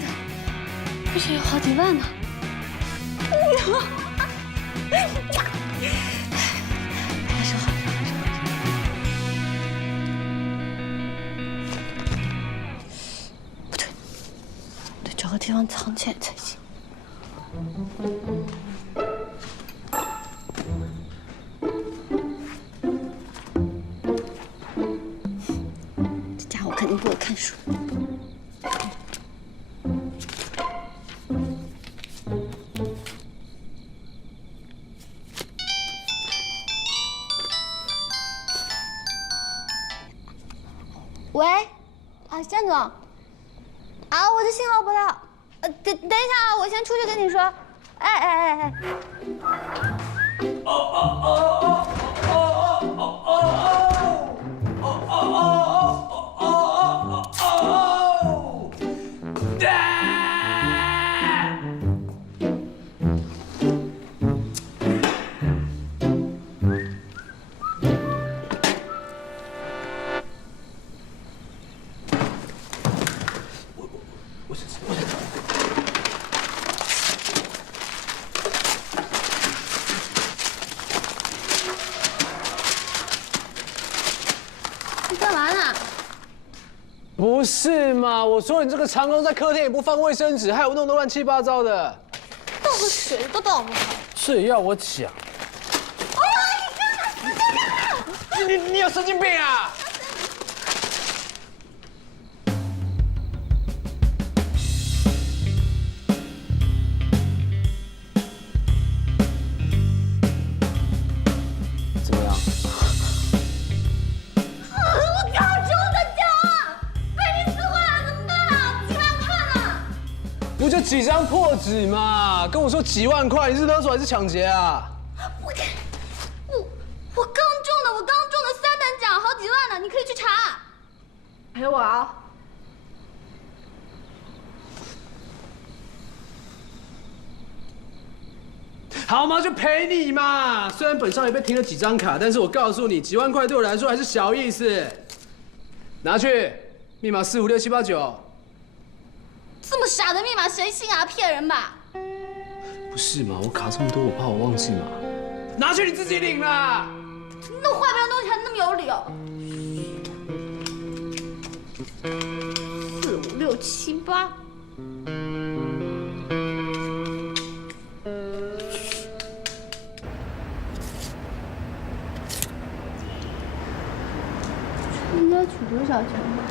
的，而且有好几万呢。还说好，不对，得找个地方藏起来才行。这家伙肯定不会看书。喂，啊，向总，啊，我的信号不太好，等一下啊，我先出去跟你说。哎。你干嘛呢？不是嘛？我说你这个长工在客厅也不放卫生纸，还有弄得乱七八糟的，倒个水都倒不好。这也要我讲？哎呀，你干嘛？你有神经病啊！怎么样？我刚中的奖，被你撕坏了怎么办啊？几万块呢？不就几张破纸嘛？跟我说几万块，你是勒索还是抢劫啊？我刚中的，我刚中的3等奖，好几万呢，你可以去查。赔我啊！好嘛，就赔你嘛。虽然本上也被停了几张卡，但是我告诉你，几万块对我来说还是小意思。拿去，密码456789。这么傻的密码谁信啊？骗人吧！不是嘛？我卡这么多，我怕我忘记嘛。拿去你自己领啦。弄坏别人东西还那么有理由？4、5、6、7、8。这应该取多少钱呢？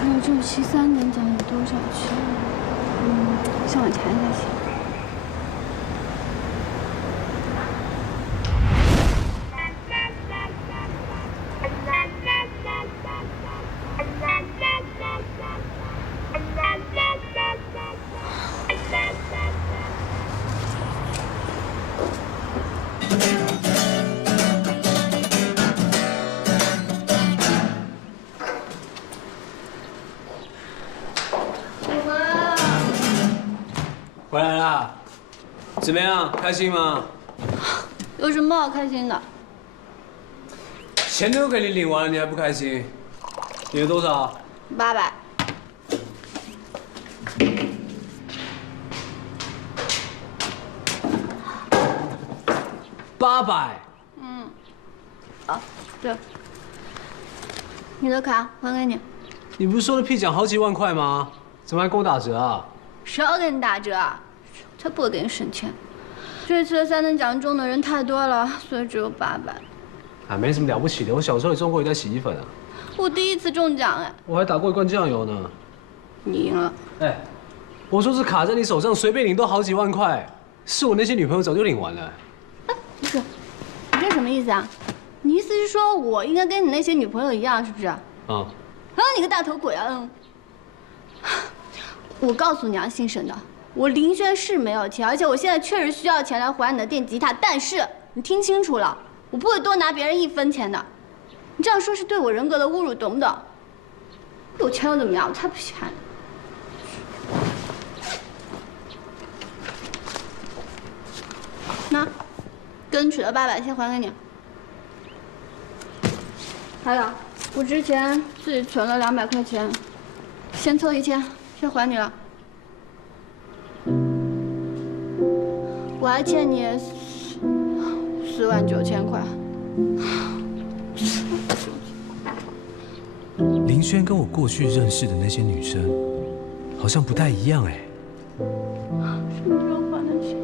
还有这期3等奖有多少钱？上网查一下先。回来啦，怎么样？开心吗？有什么好开心的？钱都给你领完了，你还不开心？领了多少800。 ？800。哦，对，你的卡还给你。你不是说的屁奖好几万块吗？怎么还给我打折啊？谁要给你打折啊？才不会给你省钱。这次的3等奖中的人太多了，所以只有800。啊，没什么了不起的，我小时候也中过一袋洗衣粉啊。我第1次中奖哎。我还打过一罐酱油呢。你赢了。哎，我说是卡在你手上，随便领都好几万块，是我那些女朋友早就领完了。哎，不是，你这什么意思啊？你意思是说我应该跟你那些女朋友一样，是不是？啊。你个大头鬼啊！我告诉你啊，姓沈的，我林轩是没有钱，而且我现在确实需要钱来还你的电吉他，但是你听清楚了，我不会多拿别人1分钱的。你这样说是对我人格的侮辱，懂不懂？有钱又怎么样？我才不稀罕。那，跟取的800先还给你。还有，我之前自己存了200块钱，先凑1000，先还你了。我还欠你49000块。林轩跟我过去认识的那些女生，好像不太一样哎。什么时候还得起？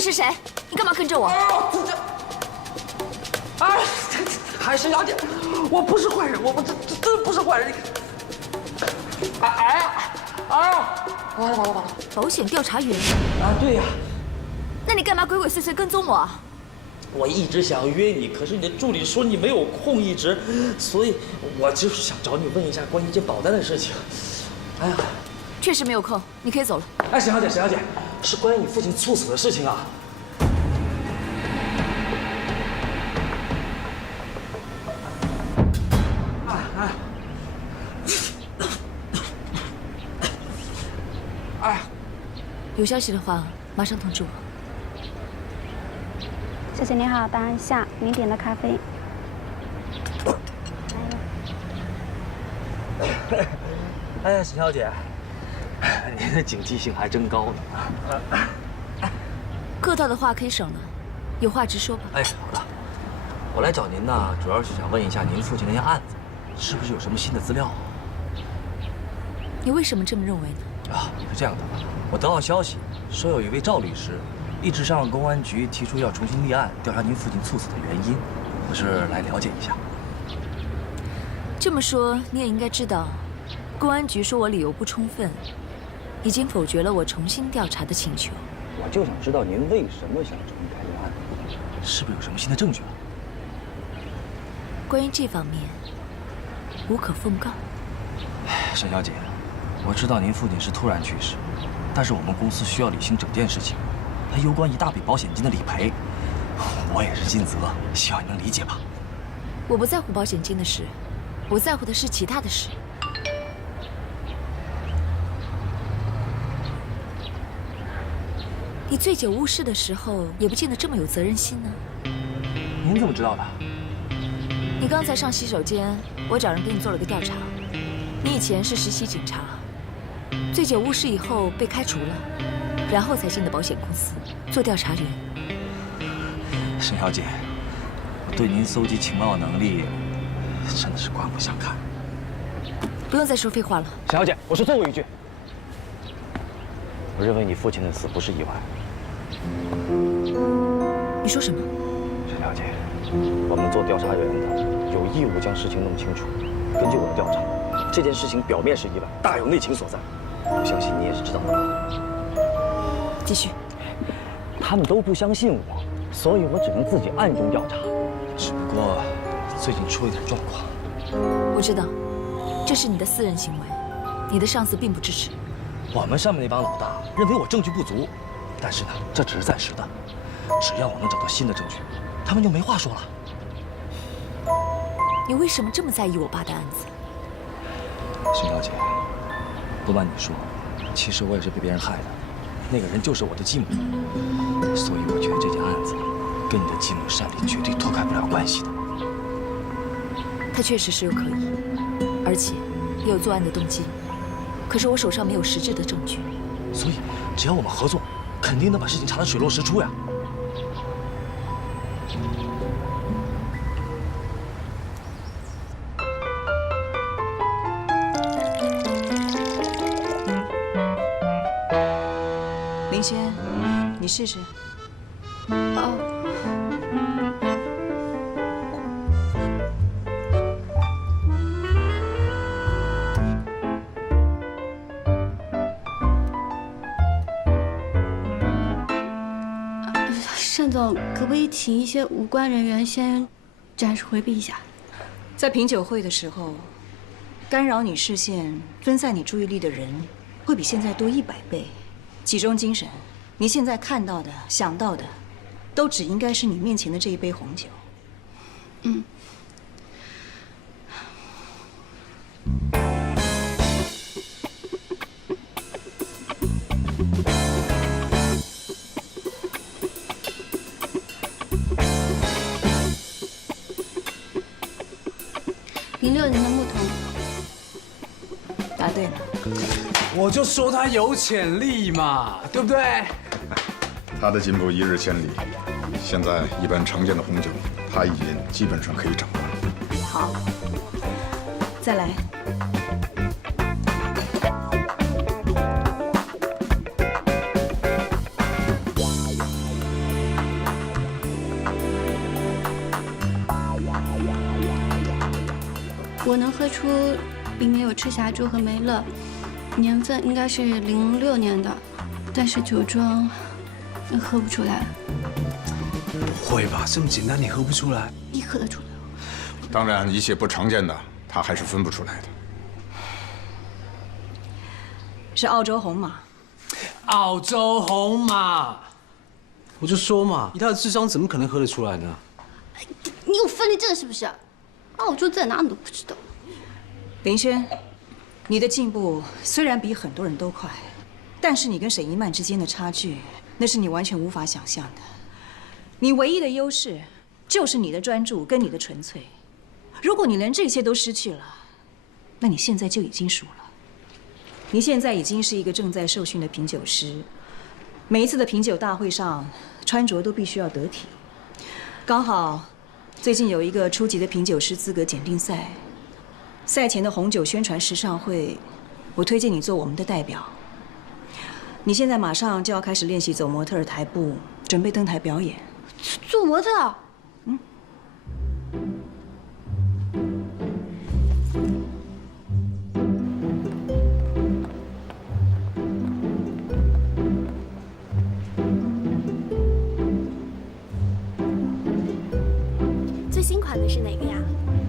是谁？你干嘛跟着我？哎，海参小姐，我不是坏人，我真不是坏人。完了！保险调查员啊，对呀。那你干嘛鬼鬼祟祟跟踪我啊？我一直想约你，可是你的助理说你没有空，所以我就是想找你问一下关于这保单的事情。哎呀，确实没有空，你可以走了。哎，沈小姐，是关于你父亲猝死的事情啊。有消息的话，马上通知我。小姐您好，答案下，您点的咖啡。哎呀，沈小姐，您的警惕性还真高呢。客套的话可以省了，有话直说吧。哎，好的。我来找您呢，主要是想问一下您父亲那件案子，是不是有什么新的资料？你为什么这么认为呢？啊，是这样的，我得到消息说有一位赵律师一直向公安局提出要重新立案调查您父亲猝死的原因，我是来了解一下。这么说你也应该知道，公安局说我理由不充分，已经否决了我重新调查的请求。我就想知道您为什么想重新开这个案子，是不是有什么新的证据了？关于这方面，无可奉告。沈小姐，我知道您父亲是突然去世，但是我们公司需要履行整件事情，还攸关一大笔保险金的理赔，我也是尽责，希望你能理解吧。我不在乎保险金的事，我在乎的是其他的事。你醉酒误事的时候，也不见得这么有责任心呢。您怎么知道的？你刚才上洗手间，我找人给你做了个调查。你以前是实习警察，醉酒误事以后被开除了，然后才进的保险公司做调查员。沈小姐，我对您搜集情报能力真的是刮目相看。不用再说废话了。沈小姐，我说最后一句，我认为你父亲的死不是意外。你说什么？沈小姐，我们做调查员的有义务将事情弄清楚。根据我的调查，这件事情表面是意外，大有内情所在。我相信你也是知道的吧？继续。他们都不相信我，所以我只能自己暗中调查。只不过最近出了点状况。我知道，这是你的私人行为，你的上司并不支持。我们上面那帮老大认为我证据不足，但是呢，这只是暂时的。只要我能找到新的证据，他们就没话说了。你为什么这么在意我爸的案子？沈小姐，不瞒你说，其实我也是被别人害的。那个人就是我的继母，所以我觉得这件案子跟你的继母单丽绝对脱开不了关系的。他确实是有可疑，而且也有作案的动机。可是我手上没有实质的证据，所以只要我们合作，肯定能把事情查得水落石出呀。林轩，你试试。哦。盛总，可不可以请一些无关人员先暂时回避一下？在品酒会的时候，干扰你视线、分散你注意力的人，会比现在多100倍。集中精神，你现在看到的、想到的，都只应该是你面前的这一杯红酒。嗯。06年的木桶，答对了。我就说他有潜力嘛，对不对？他的进步一日千里，现在一般常见的红酒，他已经基本上可以掌握了。好，再来。我能喝出里面有赤霞珠和梅勒，年份应该是06年的，但是酒庄喝不出来。不会吧，这么简单你喝不出来？你喝得出来？当然，一些不常见的，他还是分不出来的。是澳洲红马。澳洲红马，我就说嘛，以他的智商怎么可能喝得出来呢？你有分离症是不是？澳洲在哪你都不知道。林轩，你的进步虽然比很多人都快，但是你跟沈一曼之间的差距，那是你完全无法想象的。你唯一的优势就是你的专注跟你的纯粹。如果你连这些都失去了，那你现在就已经输了。你现在已经是一个正在受训的品酒师，每一次的品酒大会上，穿着都必须要得体。刚好最近有一个初级的品酒师资格检定赛，赛前的红酒宣传时尚会，我推荐你做我们的代表。你现在马上就要开始练习走模特儿台步，准备登台表演。做模特？嗯。最新款的是哪个呀？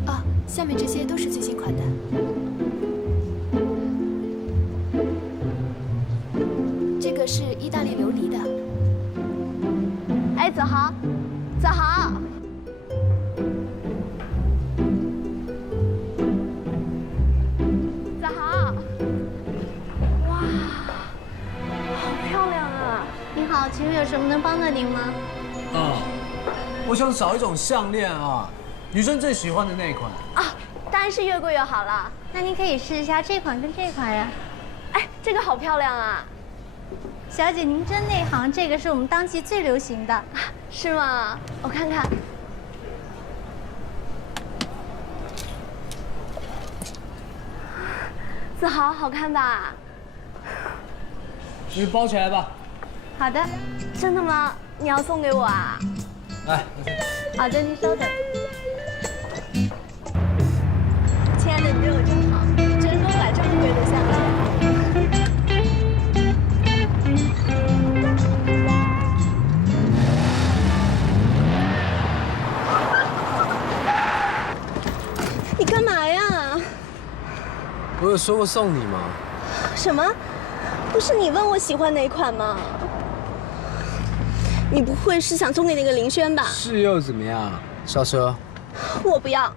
啊，下面这些都是最新款的。这个是意大利琉璃的。哎，子豪，子豪，子豪，哇，好漂亮啊！你好，请问有什么能帮到您吗？我想找一种项链啊，女生最喜欢的那一款。啊，当然是越贵越好了。那您可以试一下这款跟这款呀。哎，这个好漂亮啊！小姐，您真内行，这个是我们当季最流行的，是吗？我看看。子豪，好看吧？你包起来吧。好的。真的吗？你要送给我啊？来，好的，您稍等。亲爱的，你对我真好，居然给我买这么贵的项链。你干嘛呀？我有说过送你吗？什么？不是你问我喜欢哪款吗？你不会是想送给那个林轩吧？是又怎么样？下车。我不要。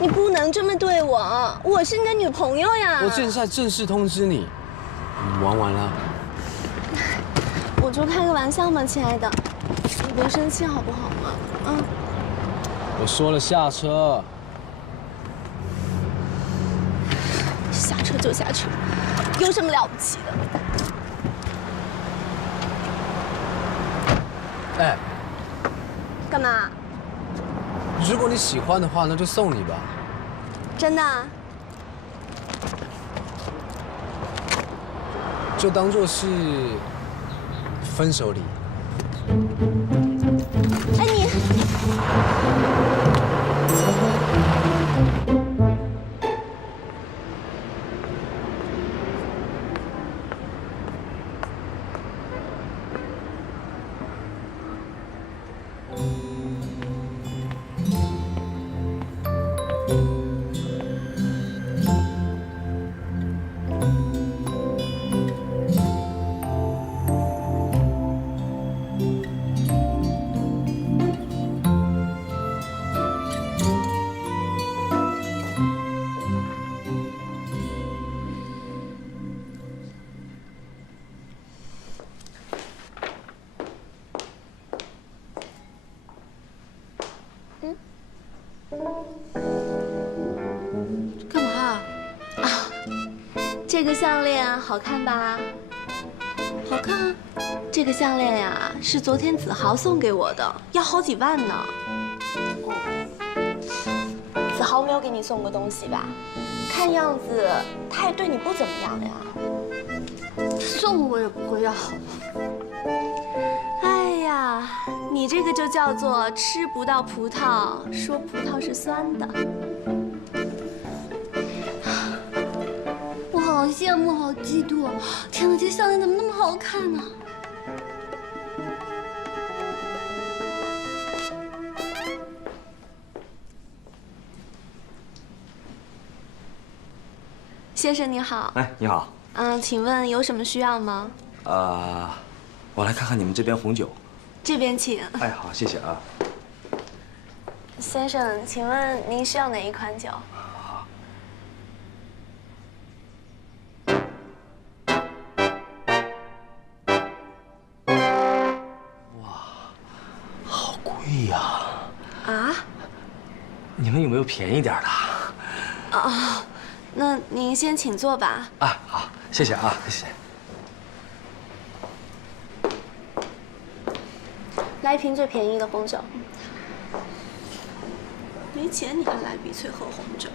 你不能这么对我，我是你的女朋友呀。我现在正式通知你，你玩完了。我就开个玩笑嘛，亲爱的，你别生气好不好嘛？嗯。我说了下车。下车就下车，有什么了不起的？哎，干嘛？如果你喜欢的话，那就送你吧。真的啊？就当做是分手礼。哎你。干嘛？这个项链好看吧？好看啊！这个项链呀，是昨天子豪送给我的，要好几万呢。子豪没有给你送过东西吧？看样子他也对你不怎么样呀。送我也不会要。哎呀，你这个就叫做吃不到葡萄说葡萄是酸的。我好羡慕，好嫉妒啊！天哪，这项链怎么那么好看呢？先生你好。哎，你好。请问有什么需要吗？我来看看你们这边红酒。这边请。哎，好，谢谢啊。先生，请问您需要哪一款酒？好贵呀！啊？你们有没有便宜点的？哦，那您先请坐吧。啊，好，谢谢啊，谢谢。来一瓶最便宜的红酒。没钱你还来比翠喝红酒？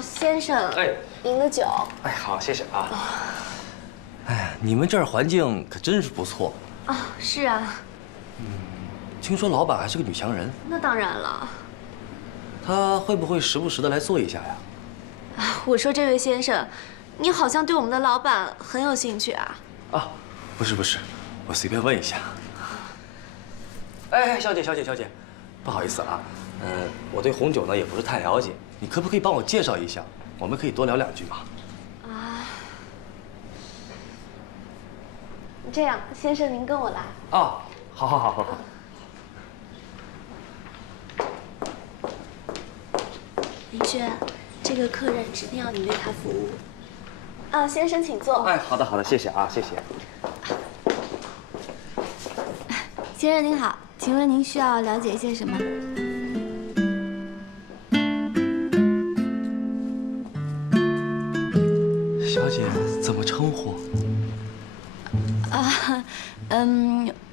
先生，哎，您的酒。哎，好，谢谢啊。哎呀，你们这儿环境可真是不错。啊，是啊。听说老板还是个女强人。那当然了。她会不会时不时的来坐一下呀？我说这位先生，你好像对我们的老板很有兴趣啊。啊，不是，我随便问一下。哎，小姐，不好意思啊，我对红酒呢也不是太了解，你可不可以帮我介绍一下？我们可以多聊两句嘛。啊，这样，先生您跟我来。啊，好。林轩，这个客人指定要你为他服务。啊，先生请坐。哎，好的，谢谢啊，谢谢。先生您好，请问您需要了解些什么？小姐怎么称呼？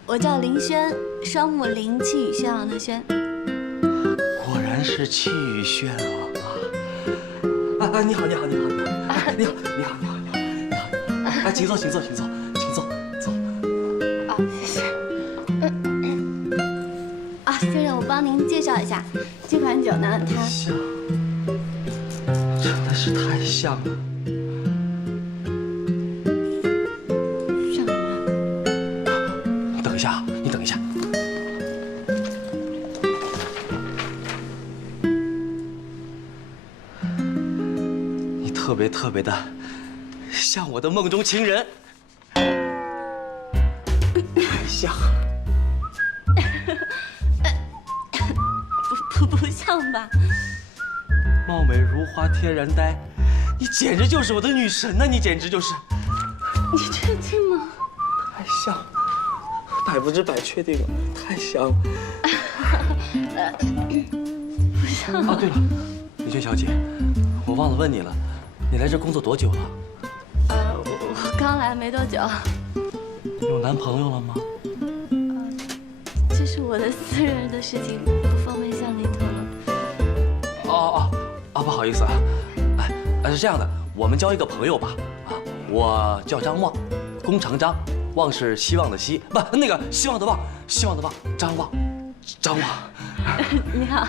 我叫林轩，双木林，气宇轩昂的轩。果然是气宇轩昂啊！你好。哎，请坐。坐。谢谢。先生，我帮您介绍一下，这款酒呢，它像，真的是太像了。像什么？你等一下。你特别的像我的梦中情人，太像。不像吧？貌美如花，天然呆，你简直就是我的女神呐！你简直就是。你确定吗？太像，100%确定了，太像了。不像。啊，对了，李娟小姐，我忘了问你了，你来这工作多久了？我刚来没多久。有男朋友了吗？这是我的私人的事情，不方便不好意思啊，是这样的，我们交一个朋友吧。我叫张望，弓长张，望是希望的希，不，那个希望的望，希望的望，张望。你好，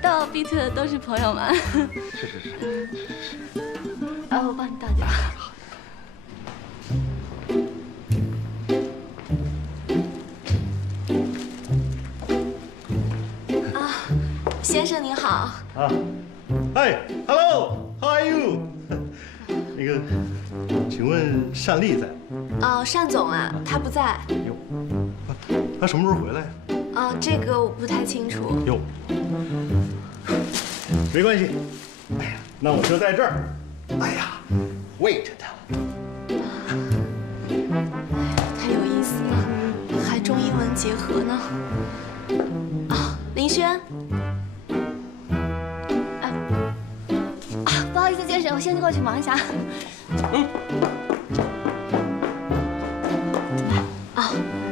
到 B2 的都是朋友吗？是。我帮你倒掉。先生您好。嗨 ，Hello，How are you？ 那个，请问单丽在？单总啊，他不在。哟，他什么时候回来呀？这个我不太清楚。哟，没关系。哎呀，那我就在这儿。哎呀 ，wait 他。太有意思了，还中英文结合呢。林轩。不好意思，先生，我先过去忙一下。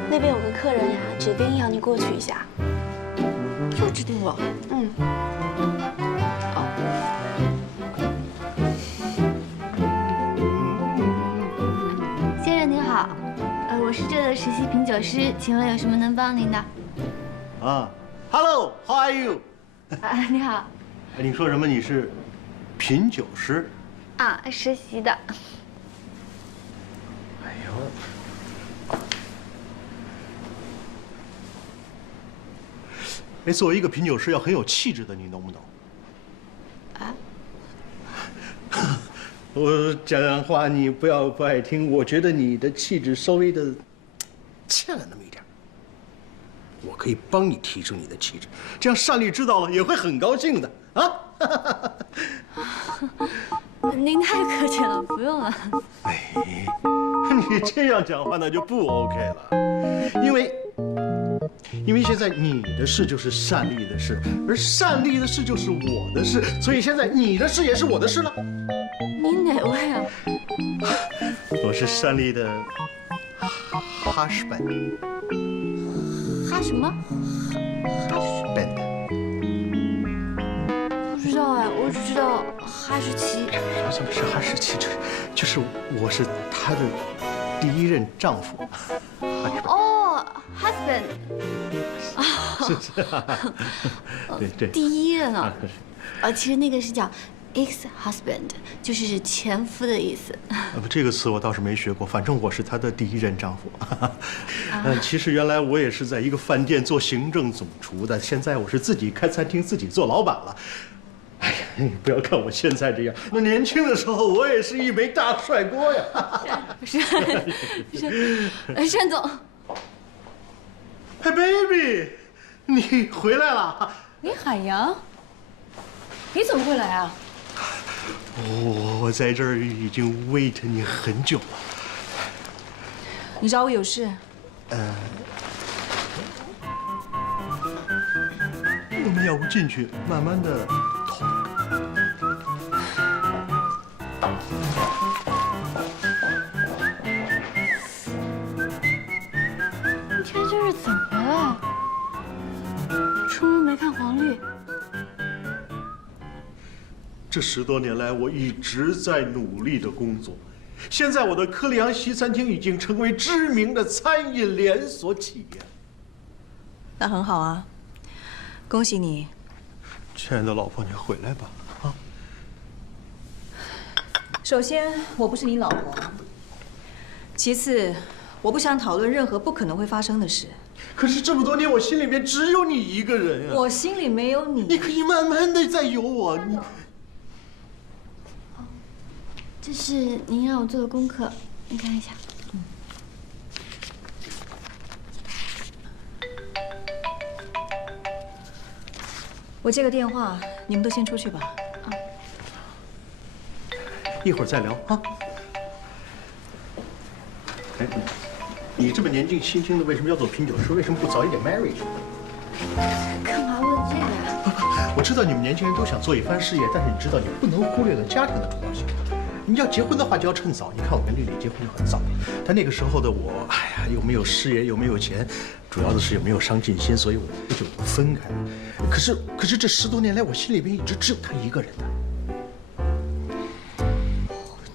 那边有个客人呀，指定要你过去一下。又指定我？先生您好，我是这的实习品酒师，请问有什么能帮您的？Hello，How are you？ 你好。你说什么？你是品酒师？实习的。哎呦，作为一个品酒师要很有气质的，你懂不懂？我讲话你不要不爱听，我觉得你的气质稍微的欠了那么一点。我可以帮你提升你的气质，这样单丽知道了也会很高兴的啊。您太客气了，不用了。你这样讲话那就不 OK 了，因为现在你的事就是单丽的事，而单丽的事就是我的事，所以现在你的事也是我的事了。您哪位啊？我是单丽的 husband。哈什么 husband？ 不知道我只知道哈士奇。什么是哈士奇？就是我是她的第一任丈夫。husband。对。第一任啊。其实那个是叫 ex-husband， 就是前夫的意思。这个词我倒是没学过，反正我是他的第一任丈夫。其实原来我也是在一个饭店做行政总厨的，现在我是自己开餐厅，自己做老板了。哎呀，你不要看我现在这样，那年轻的时候我也是一枚大帅哥呀。单总。Hey baby， 你回来了。林海洋，你怎么会来啊？我在这儿已经 wait 你很久了。你找我有事？我们要不进去慢慢的talk。你这是怎么了？出门没看黄历？这10多年来，我一直在努力的工作。现在我的科里昂西餐厅已经成为知名的餐饮连锁企业。那很好啊，恭喜你。亲爱的老婆，你回来吧，啊！首先，我不是你老婆；其次，我不想讨论任何不可能会发生的事。可是这么多年，我心里面只有你一个人啊！我心里没有你。你可以慢慢的再有我。你。这是您让我做的功课，你看一下。我接个电话，你们都先出去吧。一会儿再聊啊。哎，你这么年纪轻轻的，为什么要做品酒师？为什么不早一点 marry？ 干嘛问这个呀？我知道你们年轻人都想做一番事业，但是你知道你不能忽略了家庭的重要性。你要结婚的话就要趁早。你看我跟丽丽结婚就很早，但那个时候的我，哎呀，又没有事业，又没有钱，主要的是也没有上进心，所以我们就分开了。可是这10多年来，我心里边一直只有她一个人的。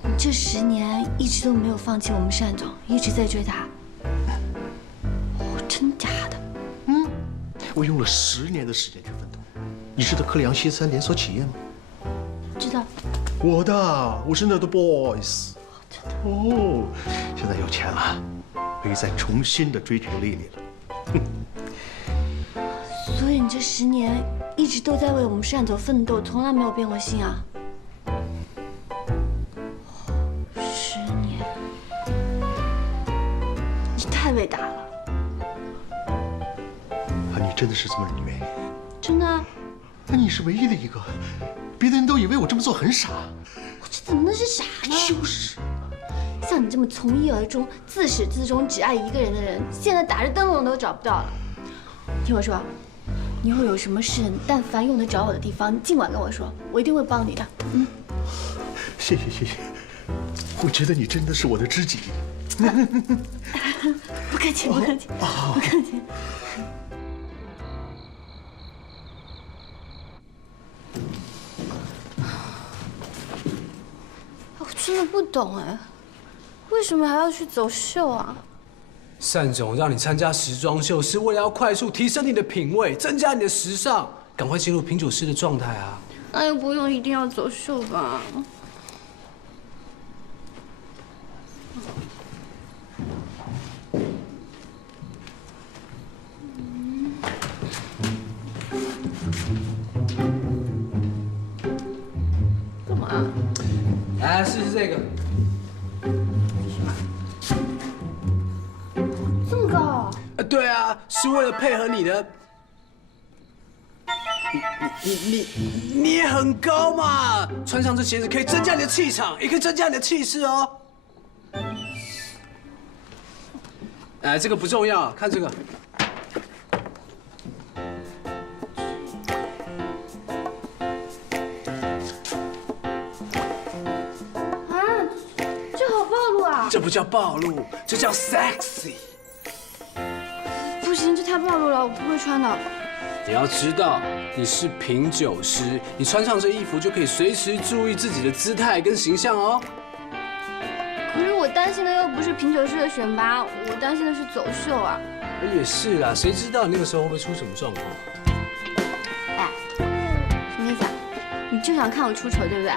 你这10年一直都没有放弃我们单总，一直在追他。真假的？我用了10年的时间去奋斗。你知道克里昂西3连锁企业吗？知道。我是那的 boys。真的。哦，现在有钱了，可以再重新的追求丽丽了。所以你这10年一直都在为我们单总奋斗，从来没有变过心啊？10年，你太伟大了。啊，你真的是这么认为？真的啊。那你是唯一的一个，别的人都以为我这么做很傻。我这怎么能是傻呢？就是。像你这么从一而终、自始至终只爱一个人的人，现在打着灯笼都找不到了。听我说，你以后有什么事，但凡用得着我的地方，你尽管跟我说，我一定会帮你的。谢谢。我觉得你真的是我的知己。不客气。我真的不懂哎，为什么还要去走秀啊？单总让你参加时装秀，是为了要快速提升你的品味，增加你的时尚，赶快进入品酒师的状态啊！那又不用一定要走秀吧？干嘛？来试试这个。这么高？对啊，是为了配合你的。你也很高嘛，穿上这鞋子可以增加你的气场，也可以增加你的气势哦。哎，这个不重要，看这个。这不叫暴露，这叫 sexy。不行，这太暴露了，我不会穿的。你要知道，你是品酒师，你穿上这衣服就可以随时注意自己的姿态跟形象哦。可是我担心的又不是品酒师的选拔，我担心的是走秀啊。也是啦，谁知道你那个时候会不会出什么状况？哎，什么意思啊？你就想看我出丑，对不对？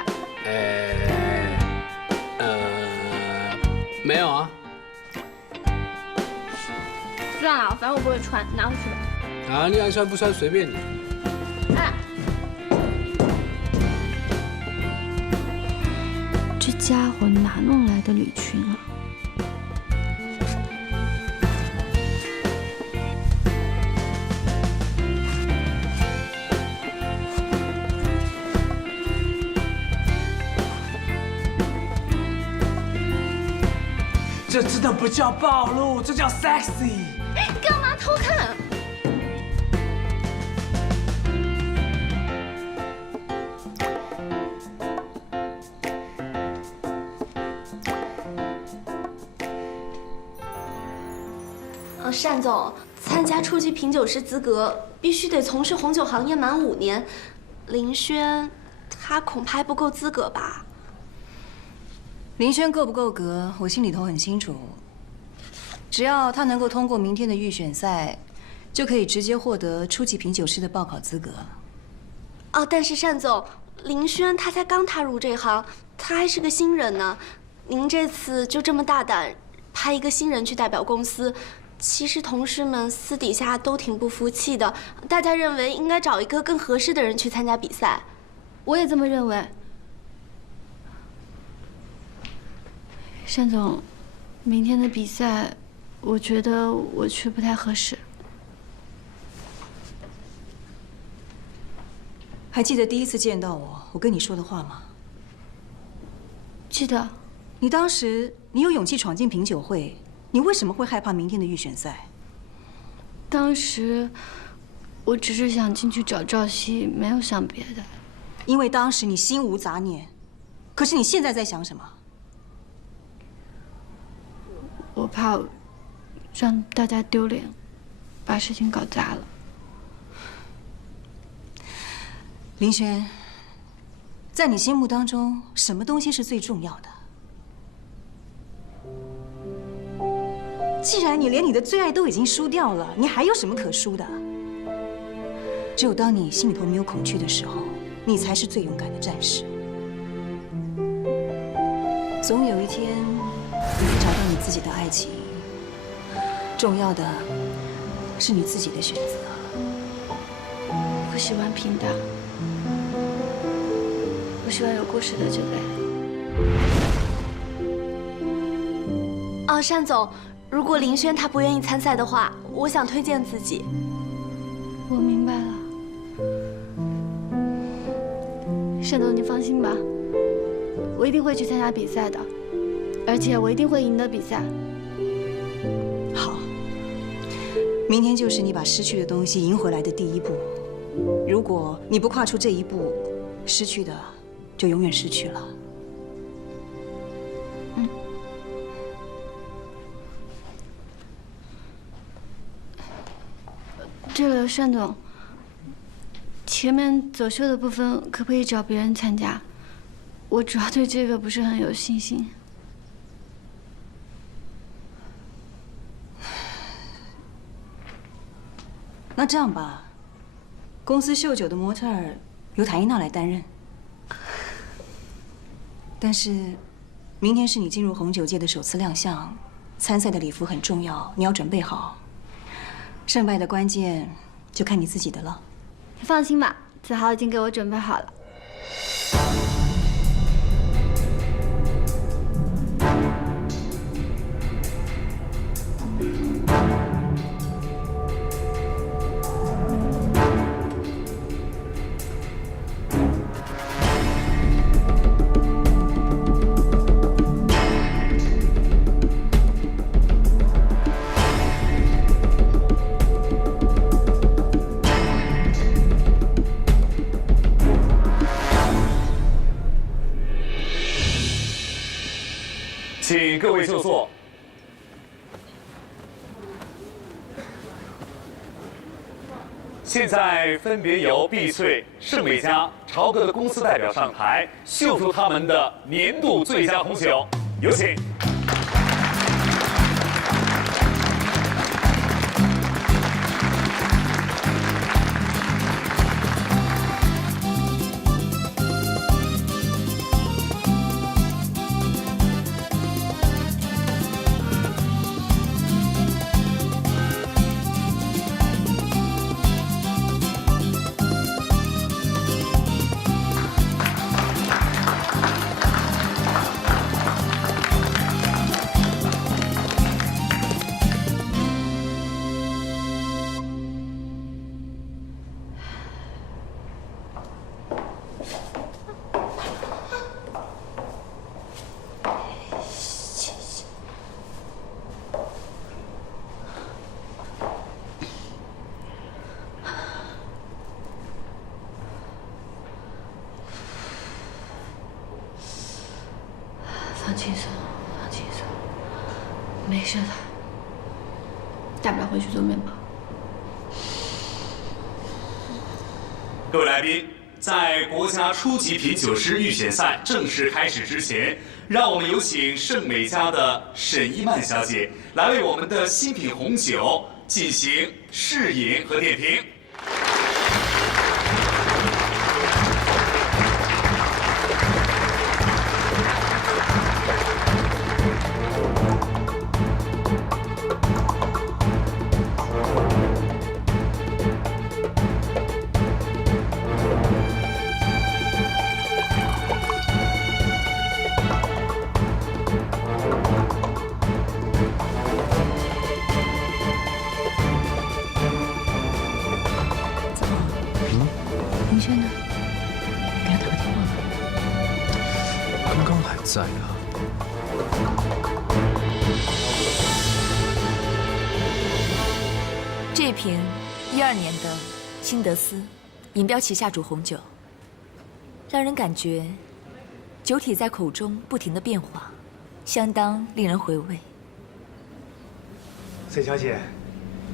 没有啊。算了，反正我不会穿，拿回去吧。啊，你爱穿不穿随便你。哎，这家伙哪弄来的礼裙啊？这真的不叫暴露，这叫 sexy。你干嘛偷看？单总，参加初级品酒师资格必须得从事红酒行业满5年。林轩，他恐怕还不够资格吧？林轩够不够格，我心里头很清楚。只要他能够通过明天的预选赛，就可以直接获得初级品酒师的报考资格。哦，但是单总，林轩他才刚踏入这行，他还是个新人呢。您这次就这么大胆，派一个新人去代表公司，其实同事们私底下都挺不服气的。大家认为应该找一个更合适的人去参加比赛。我也这么认为。单总，明天的比赛，我觉得我去不太合适。还记得第一次见到我跟你说的话吗？记得。你当时你有勇气闯进品酒会，你为什么会害怕明天的预选赛？当时我只是想进去找赵熙，没有想别的。因为当时你心无杂念，可是你现在在想什么？我怕让大家丢脸，把事情搞砸了。林轩，在你心目当中，什么东西是最重要的？既然你连你的最爱都已经输掉了，你还有什么可输的？只有当你心里头没有恐惧的时候，你才是最勇敢的战士。总有一天，你会找到你自己的爱情。重要的是你自己的选择。我喜欢平淡，我喜欢有故事的这类。哦，单总，如果林轩他不愿意参赛的话，我想推荐自己。我明白了，单总，你放心吧，我一定会去参加比赛的，而且我一定会赢得比赛。好，明天就是你把失去的东西赢回来的第一步。如果你不跨出这一步，失去的就永远失去了。对了，单总，前面走秀的部分可不可以找别人参加？我主要对这个不是很有信心。那这样吧，公司秀酒的模特儿由谭一娜来担任。但是，明天是你进入红酒界的首次亮相，参赛的礼服很重要，你要准备好。胜败的关键就看你自己的了。你放心吧，子豪已经给我准备好了。请各位就座。现在分别由碧翠、盛美佳、朝哥的公司代表上台，秀出他们的年度最佳红酒，有请。放轻松，放轻松，没事的，大不了回去做面包。各位来宾，在国家初级品酒师预选赛正式开始之前，让我们有请盛美佳的沈一曼小姐来为我们的新品红酒进行试饮和点评。林轩呢？给他打个电话。刚刚还在啊。这瓶12年的辛德斯饮标旗下主红酒，让人感觉酒体在口中不停的变化，相当令人回味。沈小姐，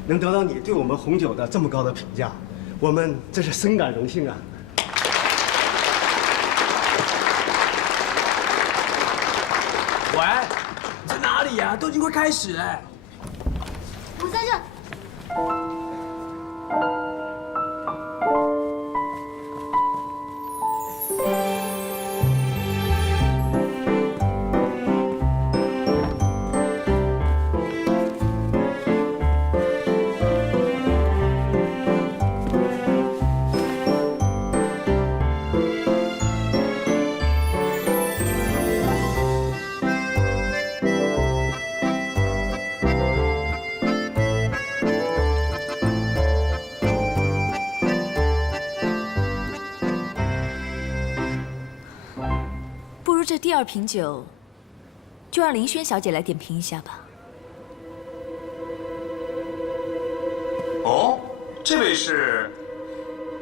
能得到你对我们红酒的这么高的评价，我们真是深感荣幸啊！喂，在哪里呀？都已经快开始了。我在这。这第2瓶酒，就让林轩小姐来点评一下吧。哦，这位是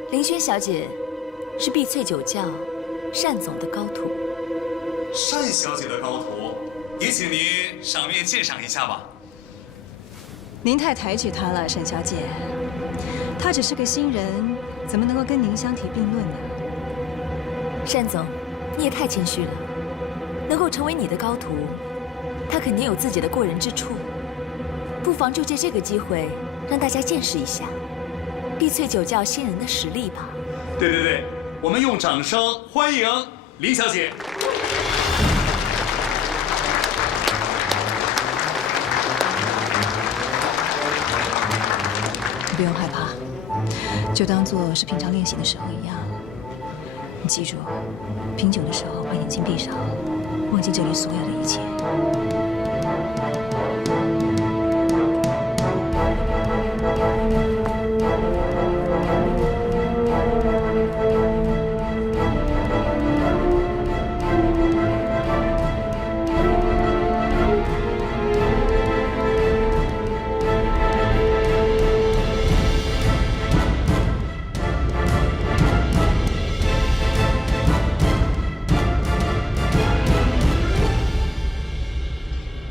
林轩小姐，是碧翠酒窖单总的高徒。单小姐的高徒，也请您赏面鉴赏一下吧。您太抬举他了，沈小姐。他只是个新人，怎么能够跟您相提并论呢？单总，你也太谦虚了。能够成为你的高徒，他肯定有自己的过人之处。不妨就借这个机会，让大家见识一下碧翠酒窖新人的实力吧。对，我们用掌声欢迎林小姐。你不用害怕，就当做是平常练习的时候一样。你记住，品酒的时候把眼睛闭上，忘记这里所有的一切。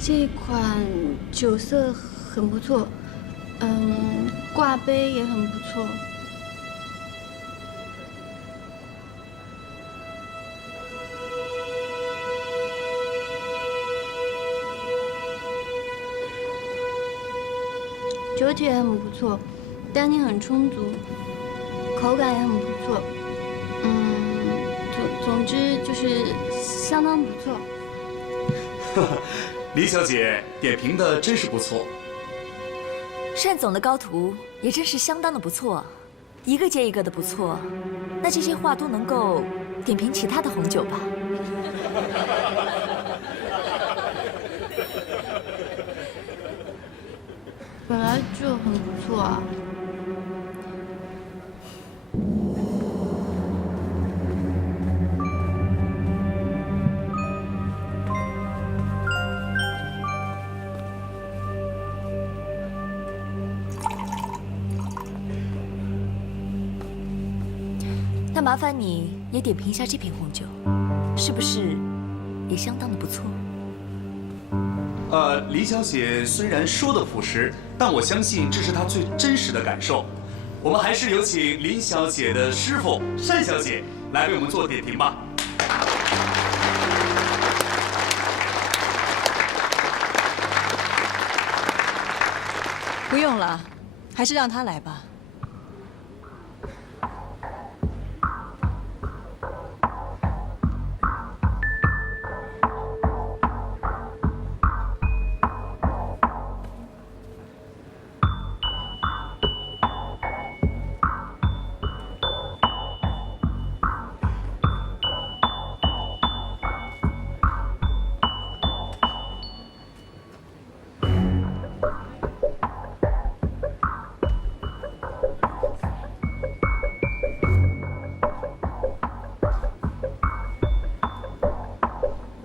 这款酒色很不错，挂杯也很不错。酒体也很不错，单宁很充足，口感也很不错。总之就是相当不错。李小姐点评的真是不错。单总的高徒也真是相当的不错，一个接一个的不错。那这些话都能够点评其他的红酒吧？本来就很不错啊。那麻烦你也点评一下这瓶红酒，是不是也相当的不错？李小姐虽然说的朴实，但我相信这是她最真实的感受。我们还是有请林小姐的师傅单小姐来为我们做点评吧。不用了，还是让他来吧。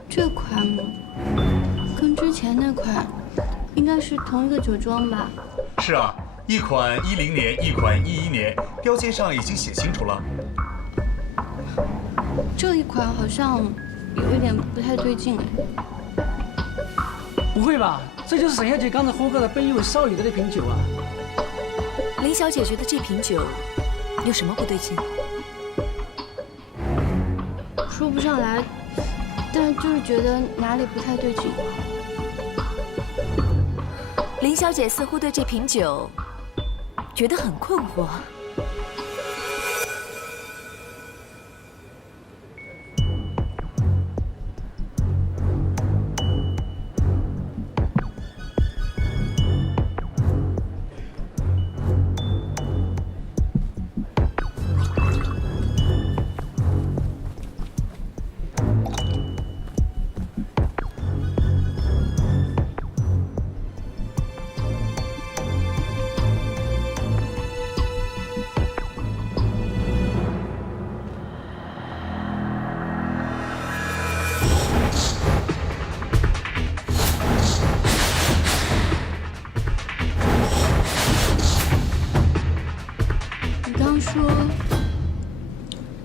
这款跟之前那款应该是同一个酒庄吧？是啊，一款10年，一款11年，标签上已经写清楚了。这一款好像有一点不太对劲哎。不会吧？这就是沈小姐刚才喝过的背有少女的那瓶酒啊！林小姐觉得这瓶酒有什么不对劲？说不上来，但就是觉得哪里不太对劲。林小姐似乎对这瓶酒觉得很困惑。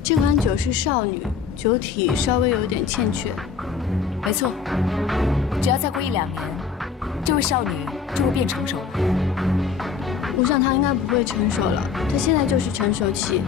这款酒是少女，酒体稍微有点欠缺。没错，只要再过1-2年，这位少女就会变成熟了。我想她应该不会成熟了，她现在就是成熟期。